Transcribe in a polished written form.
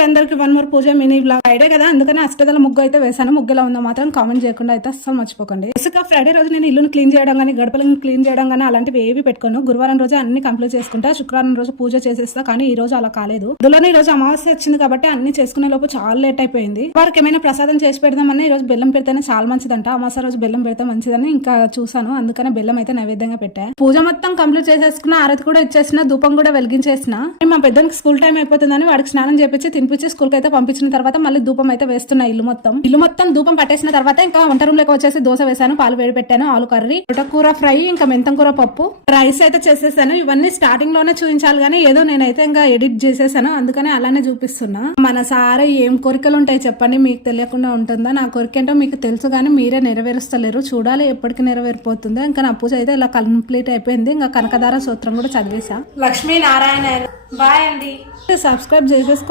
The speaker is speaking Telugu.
అందరికి వన్ మోర్ పూజ మినీ బ్లాగ్ ఫ్రైడే కదా, అందుకని అష్టదల ముగ్గు అయితే వేసాను. ముగ్గులో ఉందో మాత్రం కామెంట్ చేయకుండా అయితే అస్సలు మర్చిపోకండి. ఇసుక ఫ్రైడే రోజు నేను ఇల్లును క్లీన్ చేయడం కానీ గడపలను క్లీన్ చేయడం కానీ అలాంటివి ఏవి పెట్టుకోను. గురువారం రోజు అన్ని కంప్లీట్ చేసుకుంటా, శుక్రవారం రోజు పూజ చేసేస్తా. కానీ ఈ రోజు అలా కాలేదు. అందులోనే ఈ రోజు అమావాస్య వచ్చింది కాబట్టి అన్ని చేసుకునే లోపు చాలా లేట్ అయిపోయింది. వారికి ఏమైనా ప్రసాదం చేసి పెడదామని ఈ రోజు బెల్లం పెడితేనే చాలా మంచిదంట. అమావాస్య రోజు బెల్లం పెడితే మంచిదని ఇంకా చూసాను, అందుకనే బెల్లం అయితే నైవేద్యంగా పెట్టా. పూజ మొత్తం కంప్లీట్ చేసేసుకున్న, ఆరతి కూడా ఇచ్చేసిన, ధూపం కూడా వెలిగించేసిన. మా పెద్దనికి స్కూల్ టైం అయిపోతుందని వాడికి స్నానం చేపించి తినిపించి స్కూల్ కి అయితే పంపించిన తర్వాత మళ్ళీ ధూపం అయితే వేస్తున్నా. ఇల్లు మొత్తం ధూపం పట్టేసిన తర్వాత ఇంకా వంట రూమ్ లోకి వచ్చేసి దోశ వేసాను, పాలు వేడి పెట్టాను, ఆలు కర్రీ, కూర ఫ్రై, ఇంకా మెంతం కూర పప్పు, రైస్ అయితే చేసేసాను. ఇవన్నీ స్టార్టింగ్ లోనే చూపించాలి కానీ ఏదో నేనైతే ఇంకా ఎడిట్ చేసేసాను, అందుకని అలానే చూపిస్తున్నా. మన సారే ఏం కోరికలు ఉంటాయి చెప్పండి, మీకు తెలియకుండా ఉంటుందా? నా కోరిక ఏంటో మీకు తెలుసు కానీ మీరే నెరవేరుస్తలేరు. చూడాలి ఎప్పటికి నెరవేరిపోతుందో. ఇంకా నా పూజ అయితే ఇలా కంప్లీట్ అయిపోయింది. ఇంకా కనకదార సూత్రం కూడా చదివేసా. లక్ష్మీ నారాయణ బాయ్ అండి. సబ్స్క్రైబ్ చేసేసుకోండి.